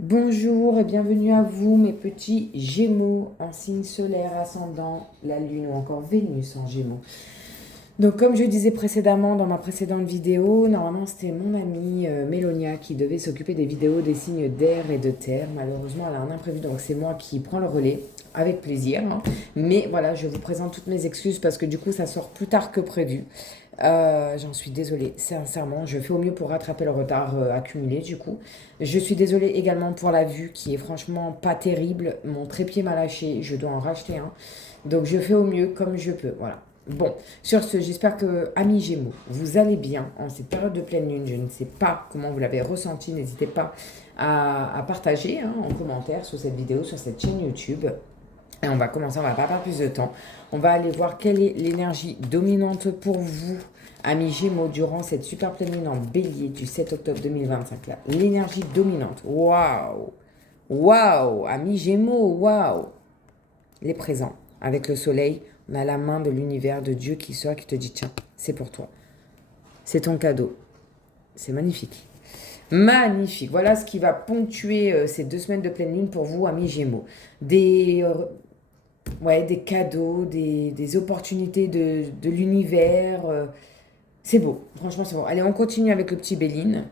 Bonjour et bienvenue à vous, mes petits Gémeaux en signe solaire ascendant, la Lune ou encore Vénus en Gémeaux. Donc, comme je disais précédemment dans ma précédente vidéo, normalement c'était mon amie Mélonia qui devait s'occuper des vidéos des signes d'air et de terre. Malheureusement, elle a un imprévu, donc c'est moi qui prends le relais, avec plaisir, hein. Mais voilà, je vous présente toutes mes excuses parce que du coup, ça sort plus tard que prévu. J'en suis désolée, sincèrement. Je fais au mieux pour rattraper le retard accumulé, du coup. Je suis désolée également pour la vue qui est franchement pas terrible. Mon trépied m'a lâché, je dois en racheter un. Donc je fais au mieux comme je peux, voilà. Bon, sur ce, j'espère que, amis Gémeaux, vous allez bien en cette période de pleine lune. Je ne sais pas comment vous l'avez ressenti. N'hésitez pas à partager hein, en commentaire sous cette vidéo, sur cette chaîne YouTube. Et on va commencer, on va pas perdre plus de temps. On va aller voir quelle est l'énergie dominante pour vous, amis Gémeaux, durant cette super pleine lune en bélier du 7 octobre 2025. Là. L'énergie dominante. Waouh! Waouh! Amis Gémeaux, waouh! Les présents. Avec le soleil, on a la main de l'univers, de Dieu qui sort, qui te dit tiens, c'est pour toi. C'est ton cadeau. C'est magnifique. Magnifique. Voilà ce qui va ponctuer ces 2 semaines de pleine lune pour vous, amis Gémeaux. Des cadeaux, des opportunités de l'univers. C'est beau, franchement c'est beau. Allez, on continue avec le petit Béline.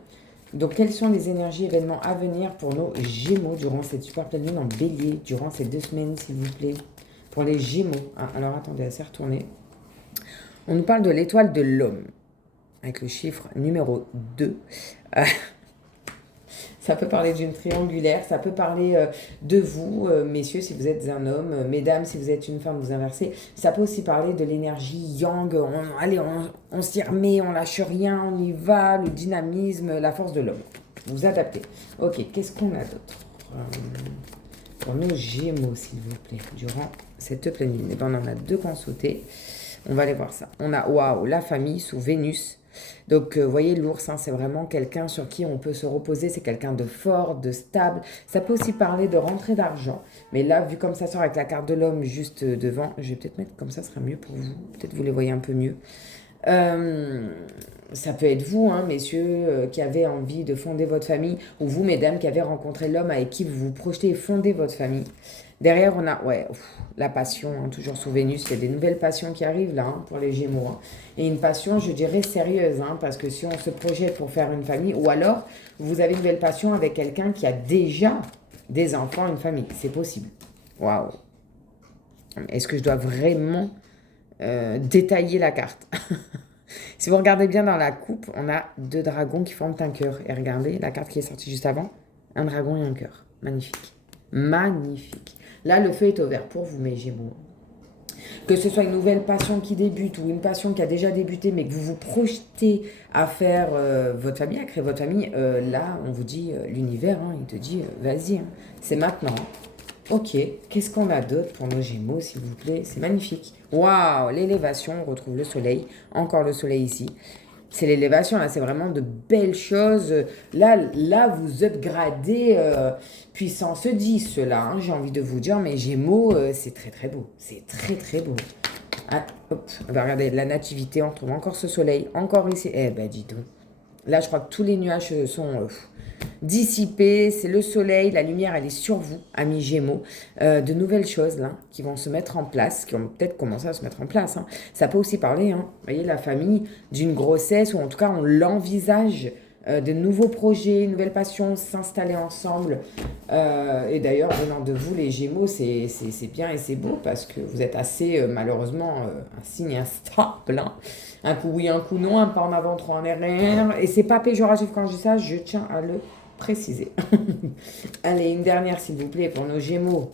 Donc, quelles sont les énergies événements à venir pour nos Gémeaux durant cette super pleine lune en bélier, durant ces 2 semaines, s'il vous plaît? Pour les Gémeaux. Ah, alors, attendez, elle s'est retournée. On nous parle de l'étoile de l'homme, avec le chiffre numéro 2. Ça peut parler d'une triangulaire, ça peut parler de vous, messieurs, si vous êtes un homme, mesdames, si vous êtes une femme, vous inversez. Ça peut aussi parler de l'énergie yang, allez, on s'y remet, on lâche rien, on y va, le dynamisme, la force de l'homme. Vous vous adaptez. Ok, qu'est-ce qu'on a d'autre pour nos Gémeaux, s'il vous plaît, durant cette pleine lune? Eh ben, on en a deux qui ont sauté. On va aller voir ça. On a, waouh, la famille sous Vénus. Donc, vous voyez, l'ours, hein, c'est vraiment quelqu'un sur qui on peut se reposer. C'est quelqu'un de fort, de stable. Ça peut aussi parler de rentrée d'argent. Mais là, vu comme ça sort avec la carte de l'homme juste devant, je vais peut-être mettre comme ça, ce sera mieux pour vous. Peut-être vous les voyez un peu mieux. Euh, Ça peut être vous, hein, messieurs, qui avez envie de fonder votre famille, ou vous, mesdames, qui avez rencontré l'homme avec qui vous vous projetez et fondez votre famille. Derrière, on a la passion, hein, toujours sous Vénus. Il y a des nouvelles passions qui arrivent là hein, pour les Gémeaux. Hein. Et une passion, je dirais, sérieuse, hein, parce que si on se projette pour faire une famille, ou alors vous avez une nouvelle passion avec quelqu'un qui a déjà des enfants, une famille. C'est possible. Waouh! Est-ce que je dois vraiment détailler la carte? Si vous regardez bien dans la coupe, on a deux dragons qui forment un cœur. Et regardez, la carte qui est sortie juste avant, un dragon et un cœur. Magnifique. Magnifique. Là, le feu est au vert pour vous, mes Gémeaux. Que ce soit une nouvelle passion qui débute ou une passion qui a déjà débuté, mais que vous vous projetez à faire votre famille, à créer votre famille, là, on vous dit, l'univers, hein, il te dit, vas-y, hein, c'est maintenant. Ok, qu'est-ce qu'on a d'autre pour nos Gémeaux, s'il vous plaît? C'est magnifique. Waouh, l'élévation, on retrouve le soleil, encore le soleil ici. C'est l'élévation, là, c'est vraiment de belles choses. Là vous upgradez puissance 10, là, hein, j'ai envie de vous dire, mais Gémeaux, c'est très très beau. C'est très très beau. Ah, hop, regardez, la nativité, on retrouve encore ce soleil, encore ici. Eh ben, dis donc. Là, je crois que tous les nuages sont dissipés. C'est le soleil, la lumière, elle est sur vous, amis Gémeaux. De nouvelles choses, là, qui vont se mettre en place, qui vont peut-être commencer à se mettre en place. Hein. Ça peut aussi parler, hein, vous voyez, la famille, d'une grossesse, ou en tout cas, on l'envisage. De nouveaux projets, nouvelles passions, s'installer ensemble. Et d'ailleurs, venant de vous, les Gémeaux, c'est bien et c'est beau parce que vous êtes assez, malheureusement, un signe instable. Hein. Un coup oui, un coup non, un pas en avant, trois en arrière. Et c'est pas péjoratif quand je dis ça, je tiens à le préciser. Allez, une dernière, s'il vous plaît, pour nos Gémeaux.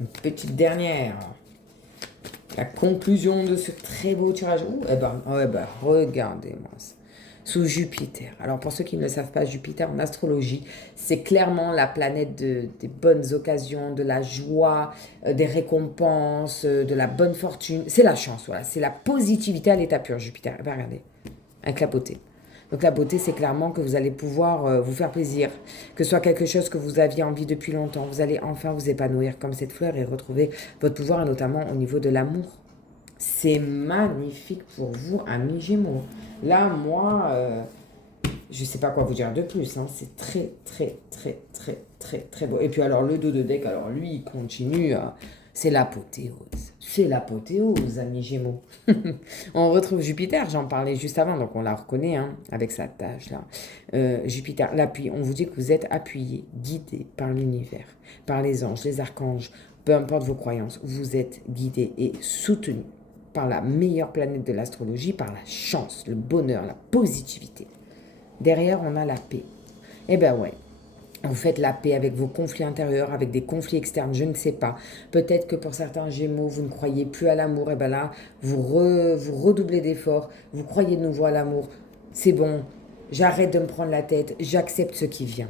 Une petite dernière. La conclusion de ce très beau tirage. Ouh, regardez-moi ça. Sous Jupiter. Alors pour ceux qui ne le savent pas, Jupiter en astrologie, c'est clairement la planète des bonnes occasions, de la joie, des récompenses, de la bonne fortune. C'est la chance, voilà. C'est la positivité à l'état pur, Jupiter. Eh bien, regardez, avec la beauté. Donc la beauté, c'est clairement que vous allez pouvoir vous faire plaisir, que ce soit quelque chose que vous aviez envie depuis longtemps. Vous allez enfin vous épanouir comme cette fleur et retrouver votre pouvoir, et notamment au niveau de l'amour. C'est magnifique pour vous, amis Gémeaux. Là, moi, je ne sais pas quoi vous dire de plus. Hein. C'est très, très, très, très, très, très beau. Et puis alors, le dos de deck, alors lui, il continue. C'est l'apothéose. C'est l'apothéose, amis Gémeaux. On retrouve Jupiter, j'en parlais juste avant, donc on la reconnaît hein, avec sa tâche là. Jupiter, l'appui. On vous dit que vous êtes appuyé, guidé par l'univers, par les anges, les archanges, peu importe vos croyances. Vous êtes guidé et soutenu par la meilleure planète de l'astrologie, par la chance, le bonheur, la positivité. Derrière, on a la paix. Eh ben ouais, vous faites la paix avec vos conflits intérieurs, avec des conflits externes, je ne sais pas. Peut-être que pour certains Gémeaux, vous ne croyez plus à l'amour. Et bien là, vous redoublez d'efforts, vous croyez de nouveau à l'amour. C'est bon, j'arrête de me prendre la tête, j'accepte ce qui vient.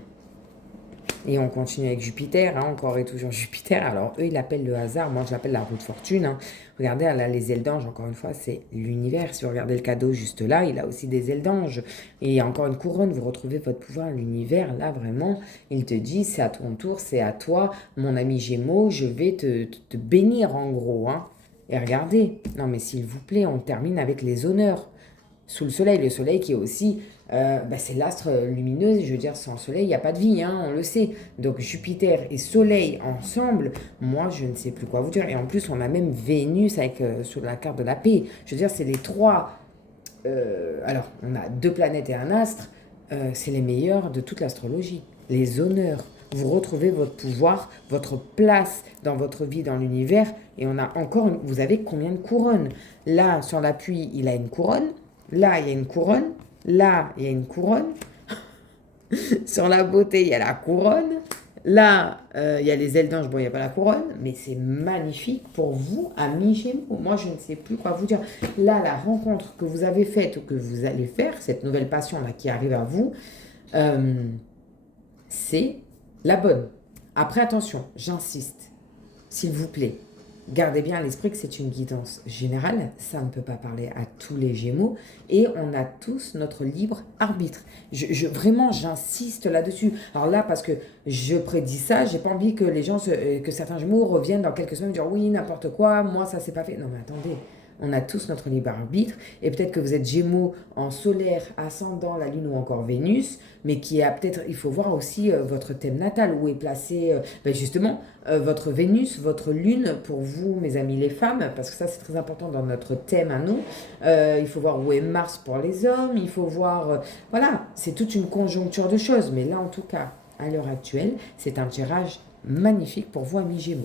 Et on continue avec Jupiter, hein, encore et toujours Jupiter. Alors eux, ils l'appellent le hasard, moi je l'appelle la roue de fortune. Hein. Regardez, là, les ailes d'ange, encore une fois, c'est l'univers. Si vous regardez le cadeau juste là, il a aussi des ailes d'ange. Et encore une couronne, vous retrouvez votre pouvoir, l'univers. Là, vraiment, il te dit, c'est à ton tour, c'est à toi, mon ami Gémeaux, je vais te bénir en gros. Hein. Et regardez, non mais s'il vous plaît, on termine avec les honneurs. Sous le soleil qui est aussi, c'est l'astre lumineux, je veux dire, sans soleil, il n'y a pas de vie, hein, on le sait. Donc Jupiter et soleil ensemble, moi je ne sais plus quoi vous dire. Et en plus, on a même Vénus avec, sur la carte de la paix. Je veux dire, c'est les trois, alors on a deux planètes et un astre, c'est les meilleurs de toute l'astrologie. Les honneurs, vous retrouvez votre pouvoir, votre place dans votre vie, dans l'univers, et on a encore, vous avez combien de couronnes? Là, sur l'appui, il a une couronne. Là, il y a une couronne. Là, il y a une couronne. Sur la beauté, il y a la couronne. Là, il y a les ailes d'ange. Bon, il n'y a pas la couronne. Mais c'est magnifique pour vous, amis Gémeaux. Moi, je ne sais plus quoi vous dire. Là, la rencontre que vous avez faite ou que vous allez faire, cette nouvelle passion-là qui arrive à vous, c'est la bonne. Après, attention, j'insiste. S'il vous plaît, gardez bien à l'esprit que c'est une guidance générale, ça ne peut pas parler à tous les Gémeaux, et on a tous notre libre arbitre. Vraiment, j'insiste là-dessus. Alors là, parce que je prédis ça, j'ai pas envie que les gens, que certains Gémeaux reviennent dans quelques semaines et dire oui, n'importe quoi, moi ça s'est pas fait. Non mais attendez, on a tous notre libre arbitre, et peut-être que vous êtes Gémeaux en solaire, ascendant, la Lune ou encore Vénus, mais qui a peut-être, il faut voir aussi votre thème natal, où est placé justement votre Vénus, votre Lune, pour vous, mes amis les femmes, parce que ça c'est très important dans notre thème à nous. Il faut voir où est Mars pour les hommes, il faut voir, voilà, c'est toute une conjoncture de choses, mais là en tout cas, à l'heure actuelle, c'est un tirage magnifique pour vous, amis Gémeaux.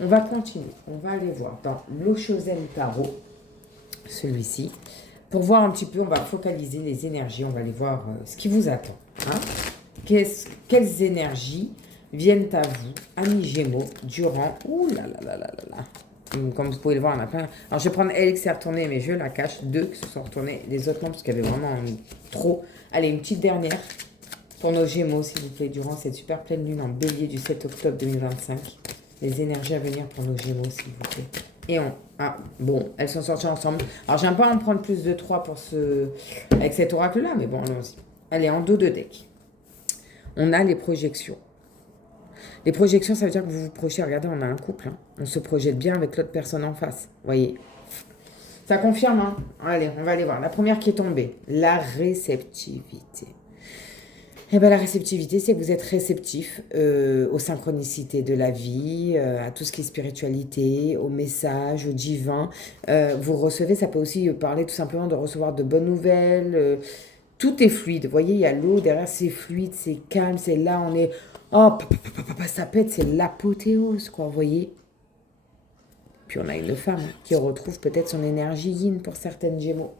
On va continuer, on va aller voir dans l'Oshozen Tarot, celui-ci, pour voir un petit peu, on va focaliser les énergies, on va aller voir ce qui vous attend. Hein. Quelles énergies viennent à vous, amis Gémeaux, durant... Ouh là là là là là là. Comme vous pouvez le voir, on a plein... Alors, je vais prendre elle qui s'est retournée, mais je la cache. 2 qui se sont retournés. Les autres non, parce qu'il y avait vraiment trop. Allez, une petite dernière pour nos Gémeaux, s'il vous plaît, durant cette super pleine lune en bélier du 7 octobre 2025. Les énergies à venir pour nos Gémeaux, s'il vous plaît. Et on... Ah, bon, elles sont sorties ensemble. Alors, j'aime pas en prendre plus de 3 pour avec cet oracle-là, mais bon, allons-y. Allez, en dos de deck. On a les projections. Les projections, ça veut dire que vous vous projetez. Regardez, on a un couple. Hein. On se projette bien avec l'autre personne en face. Vous voyez. Ça confirme. Hein. Allez, on va aller voir. La première qui est tombée. La réceptivité. Eh bien, la réceptivité, c'est que vous êtes réceptif aux synchronicités de la vie, à tout ce qui est spiritualité, aux messages, au divin. Vous recevez, ça peut aussi parler tout simplement de recevoir de bonnes nouvelles. Tout est fluide. Vous voyez, il y a l'eau, derrière, c'est fluide, c'est calme, c'est là, on est... Oh, ça pète, c'est l'apothéose, quoi, vous voyez. Puis on a une femme qui retrouve peut-être son énergie yin pour certaines Gémeaux.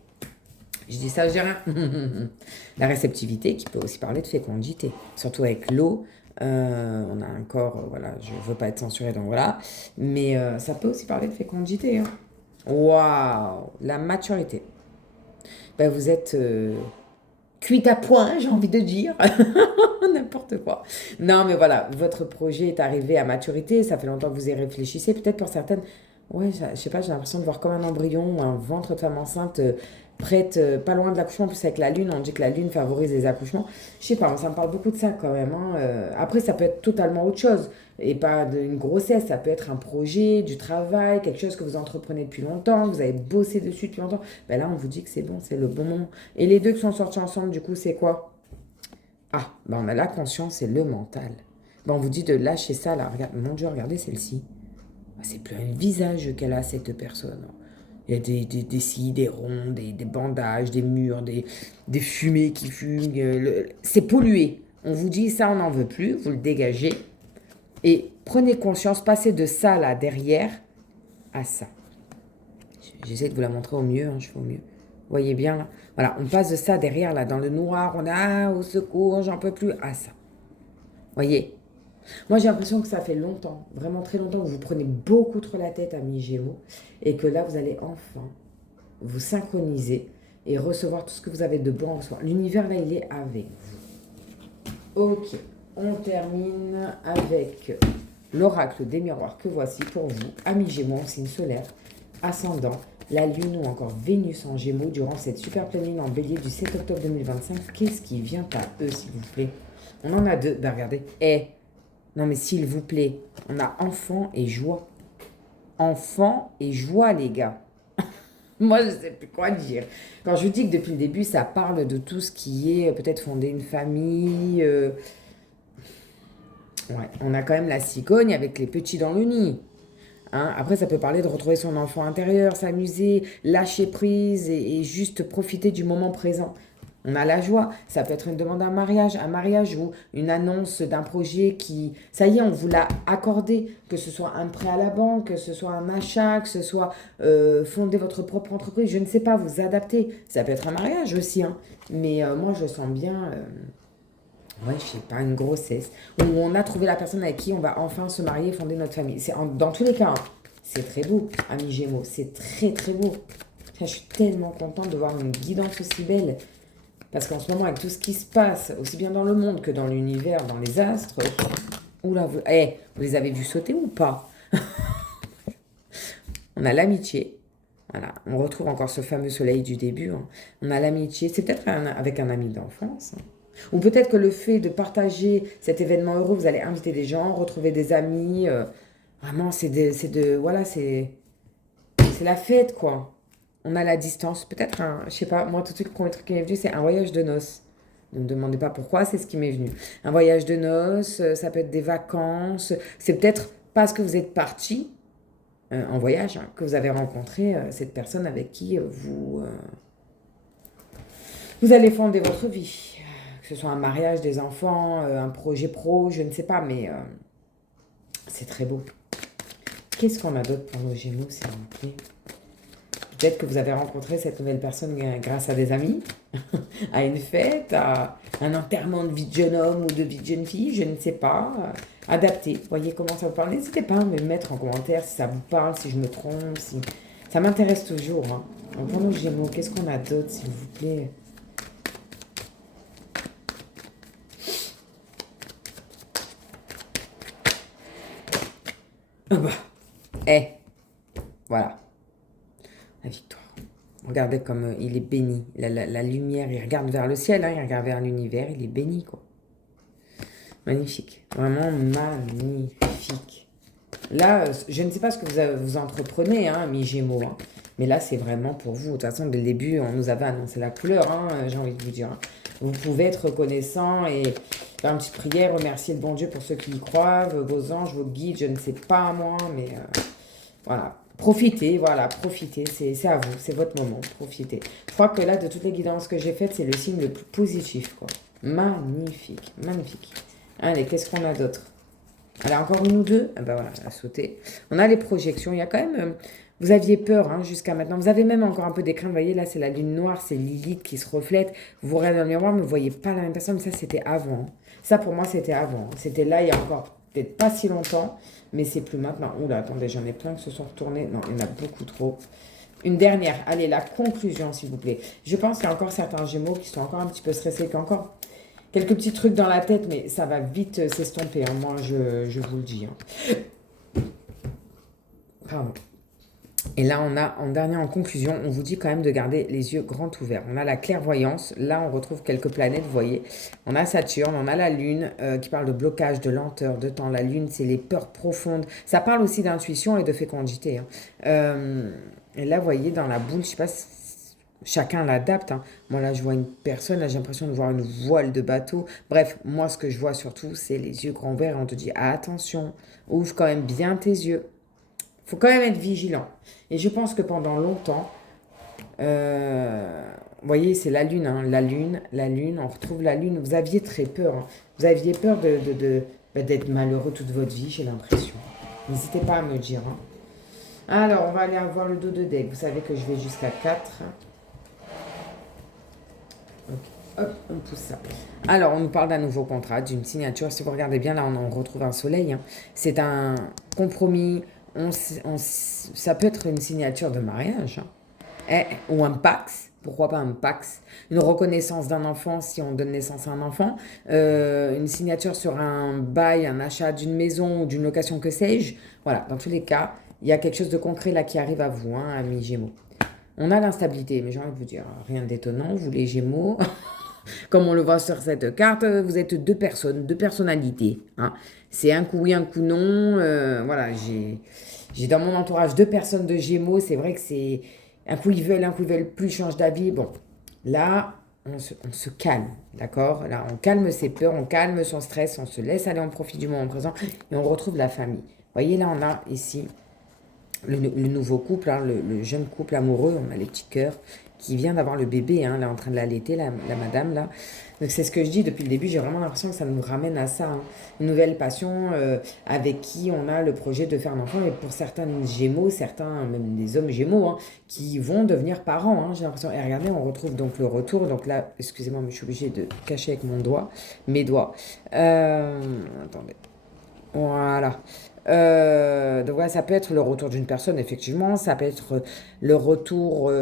Je dis ça, je dis rien. La réceptivité qui peut aussi parler de fécondité, surtout avec l'eau. On a un corps, voilà, je ne veux pas être censurée, donc voilà. Mais ça peut aussi parler de fécondité. Hein. Waouh, la maturité. Ben, vous êtes cuite à point, j'ai envie de dire. N'importe quoi. Non, mais voilà, votre projet est arrivé à maturité. Ça fait longtemps que vous y réfléchissez. Peut-être pour certaines, ouais, je sais pas, j'ai l'impression de voir comme un embryon ou un ventre de femme enceinte prête, pas loin de l'accouchement. En plus, avec la lune, on dit que la lune favorise les accouchements. Je sais pas, ça me parle beaucoup de ça quand même. Hein. Après, ça peut être totalement autre chose. Et pas une grossesse, ça peut être un projet, du travail, quelque chose que vous entreprenez depuis longtemps, que vous avez bossé dessus depuis longtemps. Ben là, on vous dit que c'est bon, c'est le bon moment. Et les deux qui sont sortis ensemble, du coup, c'est quoi? Ah, ben on a la conscience et le mental. Ben, on vous dit de lâcher ça, là. Regarde, mon Dieu, regardez celle-ci. Ah, c'est plus un visage qu'elle a, cette personne. Il y a des scies, des ronds, des bandages, des murs, des fumées qui fument. C'est pollué. On vous dit ça, on n'en veut plus, vous le dégagez. Et prenez conscience, passez de ça là derrière à ça. J'essaie de vous la montrer au mieux, hein, je fais au mieux. Vous voyez bien là. Voilà, on passe de ça derrière là, dans le noir, on a au secours, j'en peux plus, à ça. Voyez. Moi j'ai l'impression que ça fait longtemps, vraiment très longtemps, que vous prenez beaucoup trop la tête à mi-gémeaux et que là vous allez enfin vous synchroniser et recevoir tout ce que vous avez de bon en soi. L'univers là il est avec vous. Ok, on termine avec l'oracle des miroirs que voici pour vous, amis Gémeaux en signe solaire, ascendant, la Lune ou encore Vénus en Gémeaux durant cette super pleine lune en Bélier du 7 octobre 2025. Qu'est-ce qui vient à eux, s'il vous plaît? On en a deux. Ben regardez. Non mais s'il vous plaît, on a enfant et joie. Enfant et joie, les gars. Moi, je ne sais plus quoi dire. Quand je vous dis que depuis le début, ça parle de tout ce qui est peut-être fonder une famille. Ouais, on a quand même la cigogne avec les petits dans le nid. Hein, après, ça peut parler de retrouver son enfant intérieur, s'amuser, lâcher prise et juste profiter du moment présent. On a la joie. Ça peut être une demande d'un un mariage ou une annonce d'un projet qui, ça y est, on vous l'a accordé. Que ce soit un prêt à la banque, que ce soit un achat, que ce soit fonder votre propre entreprise, je ne sais pas, vous adapter. Ça peut être un mariage aussi, hein. Mais moi, je sens bien, ouais, je sais pas, une grossesse. Où on a trouvé la personne avec qui on va enfin se marier et fonder notre famille. Dans tous les cas, hein, c'est très beau, amis Gémeaux. C'est très, très beau. Je suis tellement contente de voir une guidance aussi belle. Parce qu'en ce moment, avec tout ce qui se passe, aussi bien dans le monde que dans l'univers, dans les astres, oula, vous les avez vus sauter ou pas? On a l'amitié. Voilà, on retrouve encore ce fameux soleil du début, hein. On a l'amitié, c'est peut-être avec un ami d'enfance, hein. Ou peut-être que le fait de partager cet événement heureux, vous allez inviter des gens, retrouver des amis. Vraiment, voilà, c'est la fête, quoi. On a la distance, peut-être je sais pas, moi tout de suite, le premier truc qui m'est venu, c'est un voyage de noces. Ne me demandez pas pourquoi, c'est ce qui m'est venu. Un voyage de noces, ça peut être des vacances, c'est peut-être parce que vous êtes parti en voyage, hein, que vous avez rencontré cette personne avec qui vous allez fonder votre vie. Que ce soit un mariage, des enfants, un projet pro, je ne sais pas, mais c'est très beau. Qu'est-ce qu'on a d'autre pour nos Gémeaux, s'il vous plaît? Peut-être que vous avez rencontré cette nouvelle personne grâce à des amis, à une fête, à un enterrement de vie de jeune homme ou de vie de jeune fille, je ne sais pas. Adapté, voyez comment ça vous parle. N'hésitez pas à me mettre en commentaire si ça vous parle, si je me trompe, si... Ça m'intéresse toujours, hein. Donc pour nos Gémeaux, qu'est-ce qu'on a d'autre, s'il vous plaît? Ah bah, voilà, la victoire. Regardez comme il est béni. La lumière, il regarde vers le ciel, hein, il regarde vers l'univers, il est béni, quoi. Magnifique. Vraiment magnifique. Là, je ne sais pas ce que vous entreprenez, hein, mi-gémeaux, hein, mais là, c'est vraiment pour vous. De toute façon, dès le début, on nous avait annoncé la couleur, hein, j'ai envie de vous dire, hein. Vous pouvez être reconnaissant et faire une petite prière, remercier le bon Dieu pour ceux qui y croient, vos anges, vos guides, je ne sais pas moi, mais voilà. Profitez, voilà, profitez, c'est à vous, c'est votre moment, profitez. Je crois que là, de toutes les guidances que j'ai faites, c'est le signe le plus positif, quoi. Magnifique, magnifique. Allez, qu'est-ce qu'on a d'autre? Allez, encore une ou deux? Ah ben voilà, à sauter. On a les projections, il y a quand même... vous aviez peur, hein, jusqu'à maintenant. Vous avez même encore un peu des craintes. Vous voyez, là, c'est la lune noire, c'est Lilith qui se reflète. Vous vous regardez dans le miroir, mais vous ne voyez pas la même personne. Ça, c'était avant. Ça, pour moi, c'était avant. C'était là, il y a encore peut-être pas si longtemps, mais c'est plus maintenant. Oula, attendez, j'en ai plein qui se sont retournés. Non, il y en a beaucoup trop. Une dernière. Allez, la conclusion, s'il vous plaît. Je pense qu'il y a encore certains Gémeaux qui sont encore un petit peu stressés, qui ont encore quelques petits trucs dans la tête, mais ça va vite s'estomper, hein. Moi, je vous le dis, hein. Pardon. Et là, on a, en dernier, en conclusion, on vous dit quand même de garder les yeux grands ouverts. On a la clairvoyance. Là, on retrouve quelques planètes, vous voyez. On a Saturne, on a la Lune qui parle de blocage, de lenteur, de temps. La Lune, c'est les peurs profondes. Ça parle aussi d'intuition et de fécondité, hein. Et là, vous voyez, dans la boule, je ne sais pas chacun l'adapte, hein. Moi, là, je vois une personne, là, j'ai l'impression de voir une voile de bateau. Bref, moi, ce que je vois surtout, c'est les yeux grands ouverts et on te dit, attention, ouvre quand même bien tes yeux. Faut quand même être vigilant. Et je pense que pendant longtemps, vous voyez, c'est la lune, hein, la lune, on retrouve la lune. Vous aviez très peur, hein. Vous aviez peur d'être malheureux toute votre vie, j'ai l'impression. N'hésitez pas à me dire, hein. Alors, on va aller avoir le dos de deck. Vous savez que je vais jusqu'à 4. Ok. Hop, on pousse ça. Alors, on nous parle d'un nouveau contrat, d'une signature. Si vous regardez bien, là, on retrouve un soleil, hein. C'est un compromis. Ça peut être une signature de mariage, hein. Ou un pax. Pourquoi pas un pax? Une reconnaissance d'un enfant si on donne naissance à un enfant. Une signature sur un bail, un achat d'une maison ou d'une location, que sais-je. Voilà, dans tous les cas, il y a quelque chose de concret là qui arrive à vous, hein, amis Gémeaux. On a l'instabilité, mais j'ai envie de vous dire, rien d'étonnant, vous les Gémeaux. Comme on le voit sur cette carte, vous êtes deux personnes, deux personnalités, hein. C'est un coup oui, un coup non. Voilà, j'ai dans mon entourage deux personnes de Gémeaux. C'est vrai que c'est un coup ils veulent plus, ils changent d'avis. Bon, là, on se calme, d'accord? Là, on calme ses peurs, on calme son stress, on se laisse aller en profit du moment présent et on retrouve la famille. Vous voyez, là, on a ici le nouveau couple, hein, le jeune couple amoureux, on a les petits cœurs, qui vient d'avoir le bébé, hein, là, en train de l'allaiter, la madame, là. Donc, c'est ce que je dis depuis le début, j'ai vraiment l'impression que ça nous ramène à ça, hein. Une nouvelle passion avec qui on a le projet de faire un enfant, et pour certains Gémeaux, certains, même des hommes Gémeaux, hein, qui vont devenir parents, hein, j'ai l'impression. Et regardez, on retrouve donc le retour, donc là, excusez-moi, mais je suis obligée de cacher avec mes doigts. Attendez. Voilà. Donc voilà, ça peut être le retour d'une personne, effectivement. Ça peut être le retour,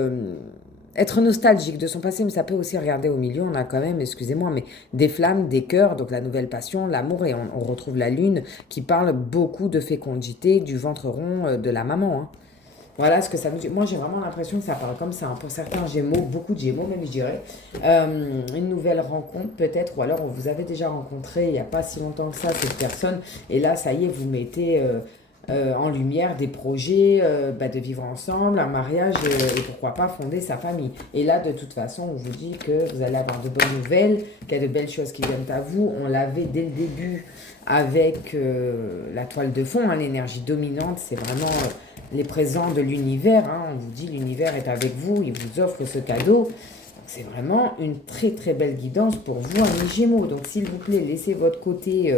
être nostalgique de son passé, mais ça peut aussi regarder au milieu. On a quand même, excusez-moi, mais des flammes, des cœurs, donc la nouvelle passion, l'amour, et on retrouve la lune qui parle beaucoup de fécondité, du ventre rond de la maman, hein. Voilà ce que ça nous dit. Moi, j'ai vraiment l'impression que ça parle comme ça, hein. Pour certains Gémeaux, beaucoup de Gémeaux même, je dirais. Une nouvelle rencontre peut-être, ou alors vous avez déjà rencontré il n'y a pas si longtemps que ça cette personne, et là, ça y est, vous mettez en lumière des projets de vivre ensemble, un mariage, et pourquoi pas fonder sa famille. Et là, de toute façon, on vous dit que vous allez avoir de bonnes nouvelles, qu'il y a de belles choses qui viennent à vous. On l'avait dès le début avec la toile de fond, hein, l'énergie dominante, c'est vraiment les présents de l'univers, hein. On vous dit l'univers est avec vous, il vous offre ce cadeau. C'est vraiment une très très belle guidance pour vous, amis Gémeaux. Donc s'il vous plaît, laissez votre côté,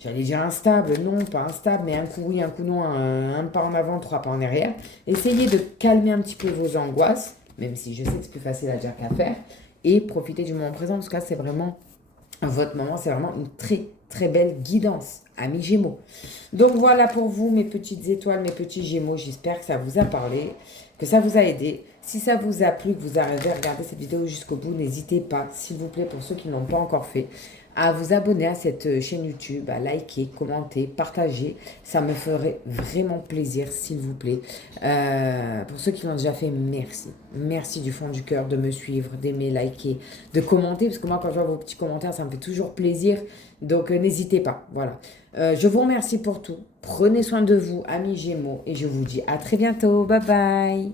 j'allais dire instable, non pas instable, mais un coup oui, un coup non, un pas en avant, trois pas en arrière. Essayez de calmer un petit peu vos angoisses, même si je sais que c'est plus facile à dire qu'à faire, et profitez du moment présent, parce que là c'est vraiment votre moment, c'est vraiment une très très belle guidance, amis Gémeaux. Donc voilà pour vous, mes petites étoiles, mes petits Gémeaux. J'espère que ça vous a parlé, que ça vous a aidé. Si ça vous a plu, que vous arrivez à regarder cette vidéo jusqu'au bout, n'hésitez pas, s'il vous plaît, pour ceux qui ne l'ont pas encore fait, à vous abonner à cette chaîne YouTube, à liker, commenter, partager. Ça me ferait vraiment plaisir, s'il vous plaît. Pour ceux qui l'ont déjà fait, merci. Merci du fond du cœur de me suivre, d'aimer, liker, de commenter. Parce que moi, quand je vois vos petits commentaires, ça me fait toujours plaisir. Donc, n'hésitez pas. Voilà. Je vous remercie pour tout. Prenez soin de vous, amis Gémeaux. Et je vous dis à très bientôt. Bye bye.